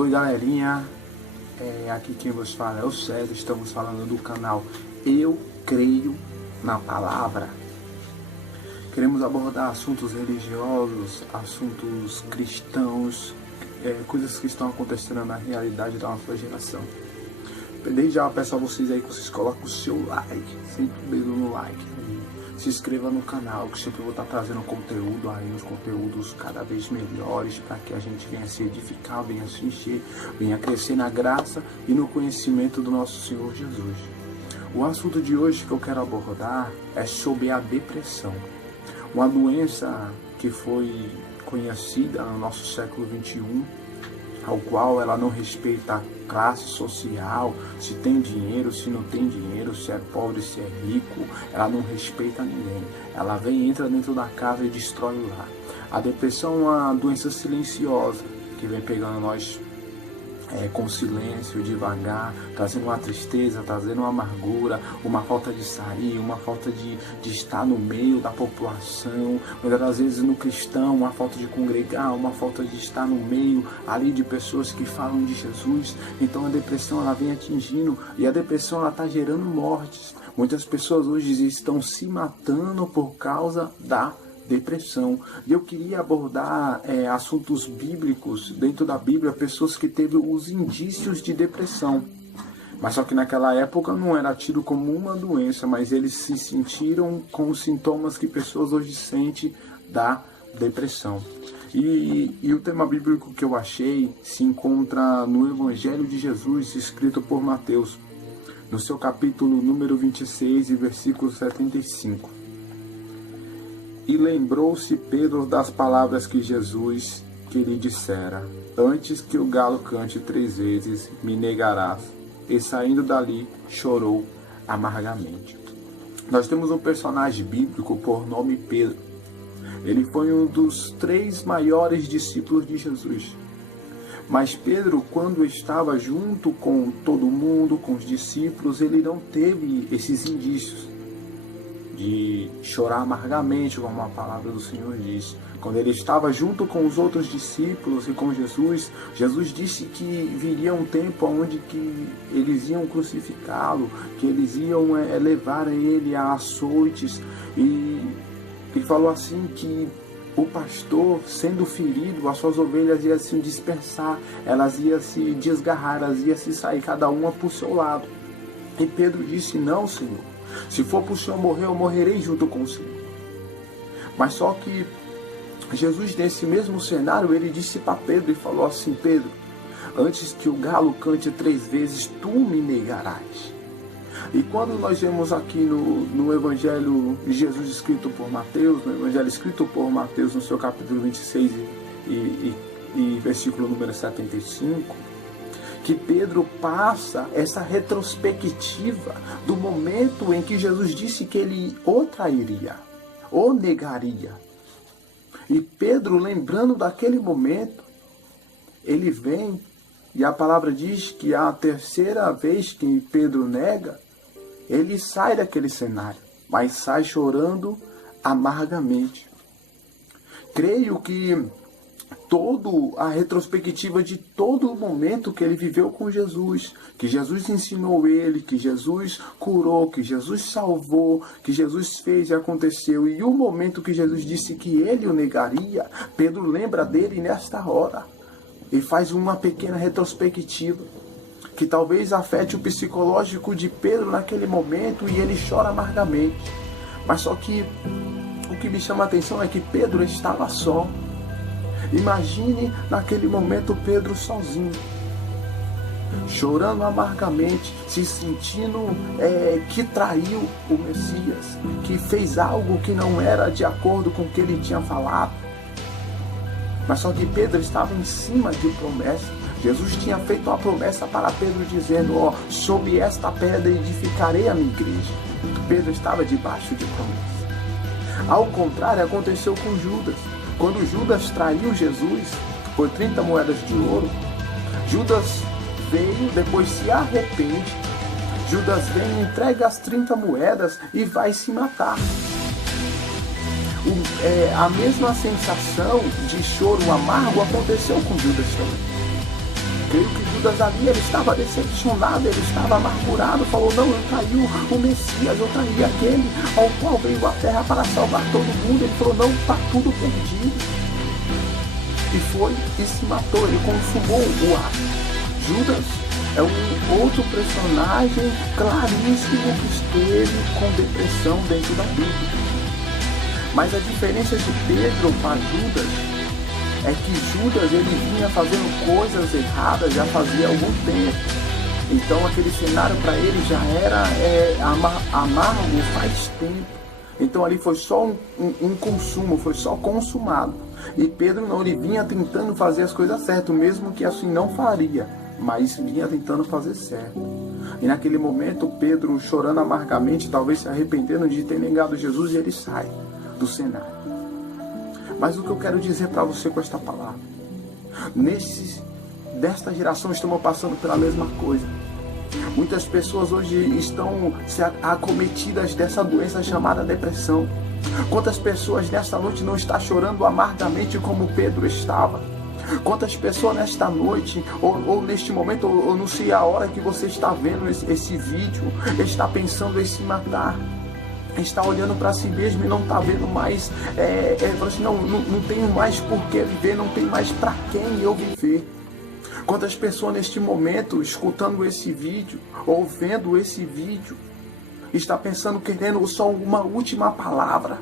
Oi galerinha, aqui quem vos fala é o César, estamos falando do canal Eu Creio na Palavra. Queremos abordar assuntos religiosos, assuntos cristãos, coisas que estão acontecendo na realidade da nossa geração. Desde já peço a vocês aí que vocês coloquem o seu like, sempre o dedo no like. Se inscreva no canal, que sempre vou estar trazendo conteúdo aí, uns conteúdos cada vez melhores, para que a gente venha se edificar, venha se encher, venha crescer na graça e no conhecimento do nosso Senhor Jesus. O assunto de hoje que eu quero abordar é sobre a depressão, uma doença que foi conhecida no nosso século XXI, ao qual ela não respeita a classe social, se tem dinheiro, se não tem dinheiro, se é pobre, se é rico, ela não respeita ninguém. Ela vem, entra dentro da casa e destrói o lar. A depressão é uma doença silenciosa que vem pegando nós com silêncio, devagar, trazendo uma tristeza, trazendo uma amargura, uma falta de sair, uma falta de estar no meio da população, muitas vezes no cristão, uma falta de congregar, uma falta de estar no meio ali de pessoas que falam de Jesus. Então a depressão ela vem atingindo e a depressão ela está gerando mortes. Muitas pessoas hoje estão se matando por causa da depressão. E eu queria abordar assuntos bíblicos dentro da Bíblia, pessoas que teve os indícios de depressão. Mas só que naquela época não era tido como uma doença, mas eles se sentiram com os sintomas que pessoas hoje sentem da depressão. E o tema bíblico que eu achei se encontra no Evangelho de Jesus, escrito por Mateus, no seu capítulo número 26 e versículo 75. E lembrou-se Pedro das palavras que Jesus lhe dissera: antes que o galo cante 3 vezes, me negarás. E saindo dali, chorou amargamente. Nós temos um personagem bíblico por nome Pedro. Ele foi um dos 3 maiores discípulos de Jesus. Mas Pedro, quando estava junto com todo mundo, com os discípulos, ele não teve esses indícios de chorar amargamente, como a palavra do Senhor diz. Quando ele estava junto com os outros discípulos e com Jesus, Jesus disse que viria um tempo onde que eles iam crucificá-lo, que eles iam levar ele a açoites, e ele falou assim que o pastor, sendo ferido, as suas ovelhas iam se dispersar, elas iam se desgarrar, elas iam se sair cada uma por seu lado. E Pedro disse: não, Senhor, se for para o Senhor morrer, eu morrerei junto com o Senhor. Mas só que Jesus, nesse mesmo cenário, ele disse para Pedro e falou assim: Pedro, antes que o galo cante 3 vezes, tu me negarás. E quando nós vemos aqui no Evangelho de Jesus escrito por Mateus, no Evangelho escrito por Mateus, no seu capítulo 26 e versículo número 75, que Pedro passa essa retrospectiva do momento em que Jesus disse que ele o trairia, o negaria. E Pedro, lembrando daquele momento, ele vem, e a palavra diz que a 3ª vez que Pedro nega, ele sai daquele cenário, mas sai chorando amargamente. Creio que toda a retrospectiva de todo o momento que ele viveu com Jesus, que Jesus ensinou ele, que Jesus curou, que Jesus salvou, que Jesus fez e aconteceu, e o momento que Jesus disse que ele o negaria, Pedro lembra dele nesta hora e faz uma pequena retrospectiva que talvez afete o psicológico de Pedro naquele momento, e ele chora amargamente. Mas só que o que me chama a atenção é que Pedro estava só. Imagine naquele momento Pedro sozinho, chorando amargamente, se sentindo que traiu o Messias, que fez algo que não era de acordo com o que ele tinha falado. Mas só que Pedro estava em cima de promessa. Jesus tinha feito uma promessa para Pedro dizendo: sobre esta pedra edificarei a minha igreja. Pedro estava debaixo de promessa. Ao contrário, aconteceu com Judas. Quando Judas traiu Jesus por 30 moedas de ouro, Judas veio, depois se arrepende, Judas vem, entrega as 30 moedas e vai se matar. A mesma sensação de choro amargo aconteceu com Judas também. Creio que Judas ali, ele estava decepcionado, ele estava amargurado, falou, não, eu traí o Messias, eu traí aquele ao qual veio a terra para salvar todo mundo. Ele falou, não, está tudo perdido. E foi e se matou, ele consumou o ato. Judas é um outro personagem claríssimo que esteve com depressão dentro da Bíblia. Mas a diferença de Pedro para Judas é que Judas, ele vinha fazendo coisas erradas já fazia algum tempo. Então aquele cenário para ele já era amargo faz tempo. Então ali foi só um consumo, foi só consumado. E Pedro não, ele vinha tentando fazer as coisas certas, mesmo que assim não faria, mas vinha tentando fazer certo. E naquele momento Pedro, chorando amargamente, talvez se arrependendo de ter negado Jesus, e ele sai do cenário. Mas o que eu quero dizer para você com esta palavra, desta geração estamos passando pela mesma coisa. Muitas pessoas hoje estão acometidas dessa doença chamada depressão. Quantas pessoas nesta noite não estão chorando amargamente como Pedro estava? Quantas pessoas nesta noite, ou neste momento, ou não sei a hora que você está vendo esse vídeo, está pensando em se matar, está olhando para si mesmo e não está vendo mais, assim, não tenho mais por que viver, não tem mais para quem eu viver. Quantas pessoas neste momento, escutando esse vídeo, ou vendo esse vídeo, está pensando, querendo só uma última palavra.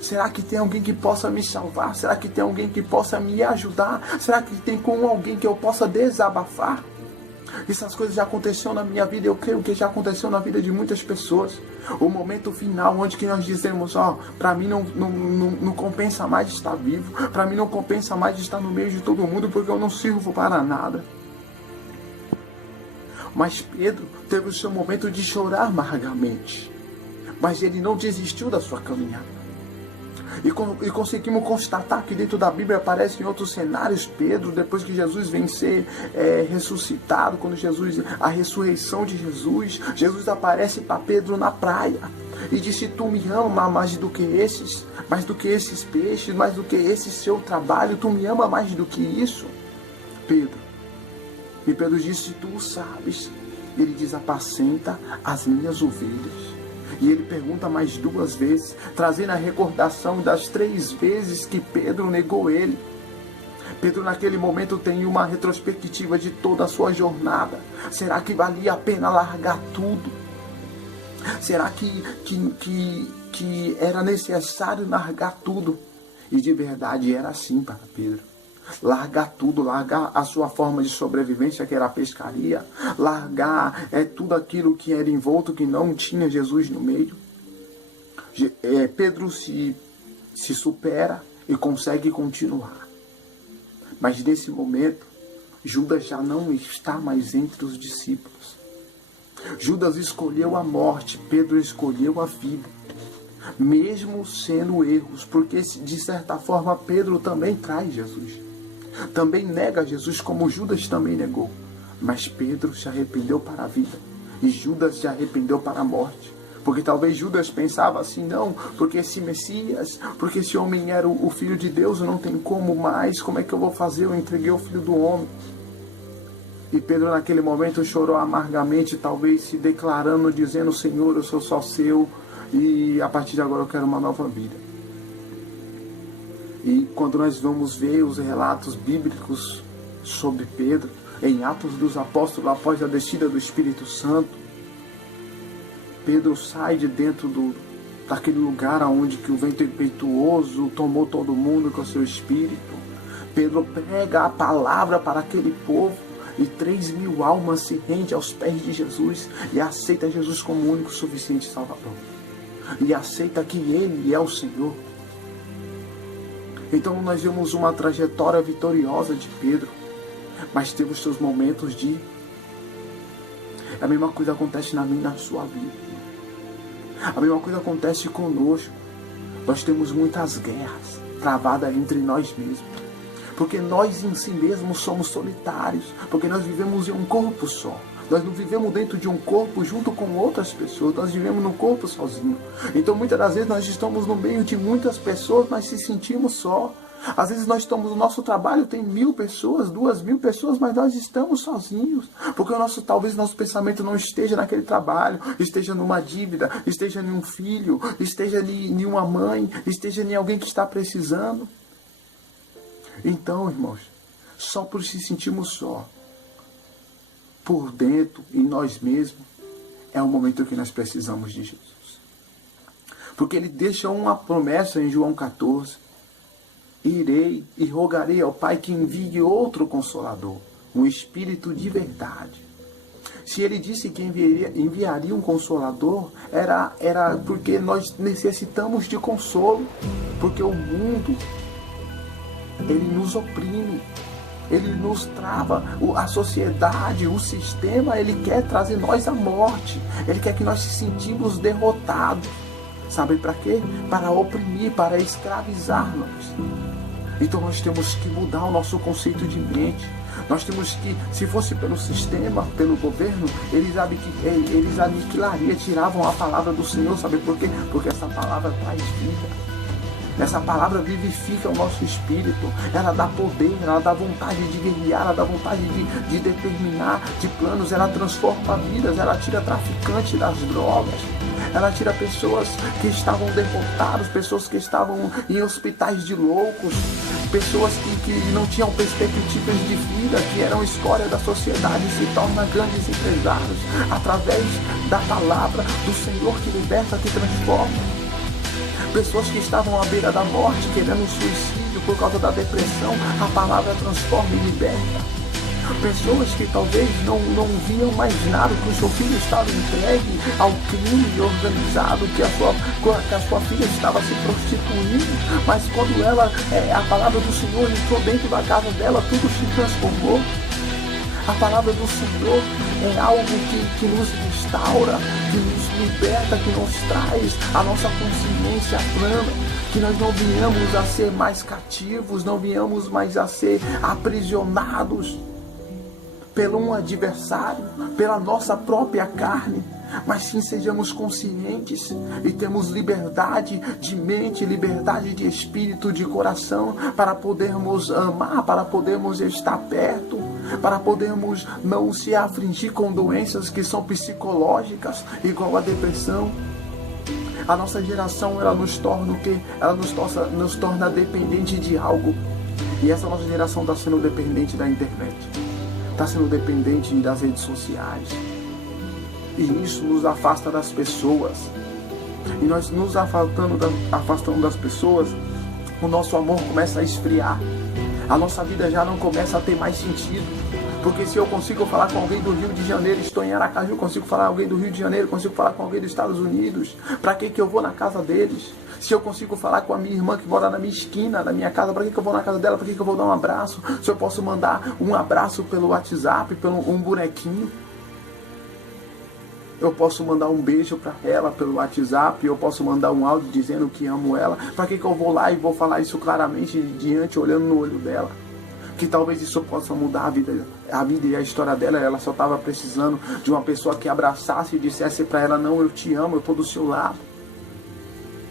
Será que tem alguém que possa me salvar? Será que tem alguém que possa me ajudar? Será que tem com alguém que eu possa desabafar? Essas coisas já aconteceram na minha vida, eu creio que já aconteceu na vida de muitas pessoas. O momento final onde que nós dizemos, para mim não compensa mais estar vivo, para mim não compensa mais estar no meio de todo mundo, porque eu não sirvo para nada. Mas Pedro teve o seu momento de chorar amargamente, mas ele não desistiu da sua caminhada. E conseguimos constatar que dentro da Bíblia aparece em outros cenários Pedro, depois que Jesus vem ser ressuscitado, quando a ressurreição de Jesus aparece para Pedro na praia e disse, tu me ama mais do que esses peixes, mais do que esse seu trabalho, tu me ama mais do que isso, Pedro. E Pedro disse, tu o sabes. Ele diz, apacenta as minhas ovelhas. E ele pergunta mais 2 vezes, trazendo a recordação das 3 vezes que Pedro negou ele. Pedro naquele momento tem uma retrospectiva de toda a sua jornada. Será que valia a pena largar tudo? Será que era necessário largar tudo? E de verdade era assim para Pedro. Largar tudo, largar a sua forma de sobrevivência, que era a pescaria, largar tudo aquilo que era envolto, que não tinha Jesus no meio. Pedro se supera e consegue continuar. Mas nesse momento, Judas já não está mais entre os discípulos. Judas escolheu a morte, Pedro escolheu a vida. Mesmo sendo erros, porque de certa forma Pedro também traz Jesus. Também nega Jesus como Judas também negou. Mas Pedro se arrependeu para a vida e Judas se arrependeu para a morte. Porque talvez Judas pensava assim, não, porque esse Messias, porque esse homem era o Filho de Deus, não tem como mais, como é que eu vou fazer? Eu entreguei o Filho do Homem. E Pedro naquele momento chorou amargamente, talvez se declarando, dizendo, Senhor, eu sou só seu e a partir de agora eu quero uma nova vida. E quando nós vamos ver os relatos bíblicos sobre Pedro, em Atos dos Apóstolos, após a descida do Espírito Santo, Pedro sai de dentro daquele lugar onde que o vento impetuoso tomou todo mundo com o seu espírito. Pedro prega a palavra para aquele povo e 3.000 almas se rendem aos pés de Jesus e aceita Jesus como o único suficiente Salvador. E aceita que Ele é o Senhor. Então nós vemos uma trajetória vitoriosa de Pedro, mas teve os seus momentos de... A mesma coisa acontece na minha e na sua vida. A mesma coisa acontece conosco. Nós temos muitas guerras travadas entre nós mesmos. Porque nós em si mesmos somos solitários. Porque nós vivemos em um corpo só. Nós não vivemos dentro de um corpo junto com outras pessoas. Nós vivemos no corpo sozinho. Então muitas das vezes nós estamos no meio de muitas pessoas, mas se sentimos só. Às vezes nós estamos no nosso trabalho, tem 1000 pessoas, 2000 pessoas, mas nós estamos sozinhos. Porque talvez nosso pensamento não esteja naquele trabalho, esteja numa dívida, esteja em um filho, esteja em uma mãe, esteja em alguém que está precisando. Então, irmãos, só por se sentirmos só, por dentro, em nós mesmos, é o momento que nós precisamos de Jesus. Porque ele deixa uma promessa em João 14. Irei e rogarei ao Pai que envie outro Consolador, um Espírito de verdade. Se ele disse que enviaria um Consolador, era porque nós necessitamos de consolo. Porque o mundo, ele nos oprime, ele nos trava. A sociedade, o sistema, ele quer trazer nós à morte. Ele quer que nós se sentimos derrotados. Sabe para quê? Para oprimir, para escravizar nós. Então nós temos que mudar o nosso conceito de mente. Nós temos que, se fosse pelo sistema, pelo governo, eles aniquilariam, tiravam a palavra do Senhor. Sabe por quê? Porque essa palavra traz vida. Essa palavra vivifica o nosso espírito. Ela dá poder, ela dá vontade de guerrear, ela dá vontade de determinar de planos. Ela transforma vidas, ela tira traficantes das drogas. Ela tira pessoas que estavam derrotadas, pessoas que estavam em hospitais de loucos, pessoas que não tinham perspectivas de vida, que eram escória da sociedade e se tornam grandes empresários através da palavra do Senhor que liberta, que transforma. Pessoas que estavam à beira da morte, querendo suicídio por causa da depressão, a palavra transforma e liberta. Pessoas que talvez não viam mais nada, que o seu filho estava entregue ao crime organizado, que a sua filha estava se prostituindo, mas quando a palavra do Senhor entrou dentro da casa dela, tudo se transformou. A palavra do Senhor é algo que nos restaura, que nos liberta, que nos traz a nossa consciência plana, que nós não venhamos a ser mais cativos, não venhamos mais a ser aprisionados pelo um adversário, pela nossa própria carne, mas sim sejamos conscientes e temos liberdade de mente, liberdade de espírito, de coração, para podermos amar, para podermos estar perto, para podermos não se afligir com doenças que são psicológicas, igual a depressão. A nossa geração, ela nos torna o quê? Ela nos torna dependente de algo. E essa nossa geração está sendo dependente da internet. Está sendo dependente das redes sociais. E isso nos afasta das pessoas. E nós nos afastando das pessoas, o nosso amor começa a esfriar. A nossa vida já não começa a ter mais sentido. Porque se eu consigo falar com alguém do Rio de Janeiro, estou em Aracaju, consigo falar com alguém do Rio de Janeiro, consigo falar com alguém dos Estados Unidos, para que eu vou na casa deles? Se eu consigo falar com a minha irmã que mora na minha esquina, na minha casa, para que eu vou na casa dela? Para que eu vou dar um abraço? Se eu posso mandar um abraço pelo WhatsApp, pelo um bonequinho? Eu posso mandar um beijo para ela pelo WhatsApp, eu posso mandar um áudio dizendo que amo ela. Para que eu vou lá e vou falar isso claramente olhando no olho dela? Que talvez isso possa mudar a vida e a história dela. Ela só estava precisando de uma pessoa que abraçasse e dissesse para ela: não, eu te amo, eu estou do seu lado.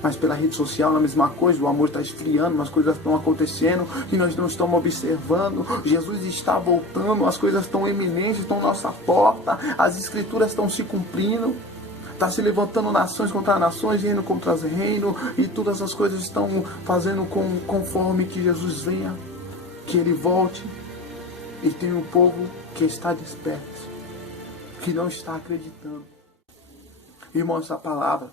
Mas pela rede social, a mesma coisa, o amor está esfriando, as coisas estão acontecendo e nós não estamos observando. Jesus está voltando, as coisas estão eminentes, estão à nossa porta, as escrituras estão se cumprindo. Está se levantando nações contra nações, reino contra reino, e todas as coisas estão fazendo conforme que Jesus venha, que Ele volte. E tem um povo que está desperto, que não está acreditando. Irmãos, essa palavra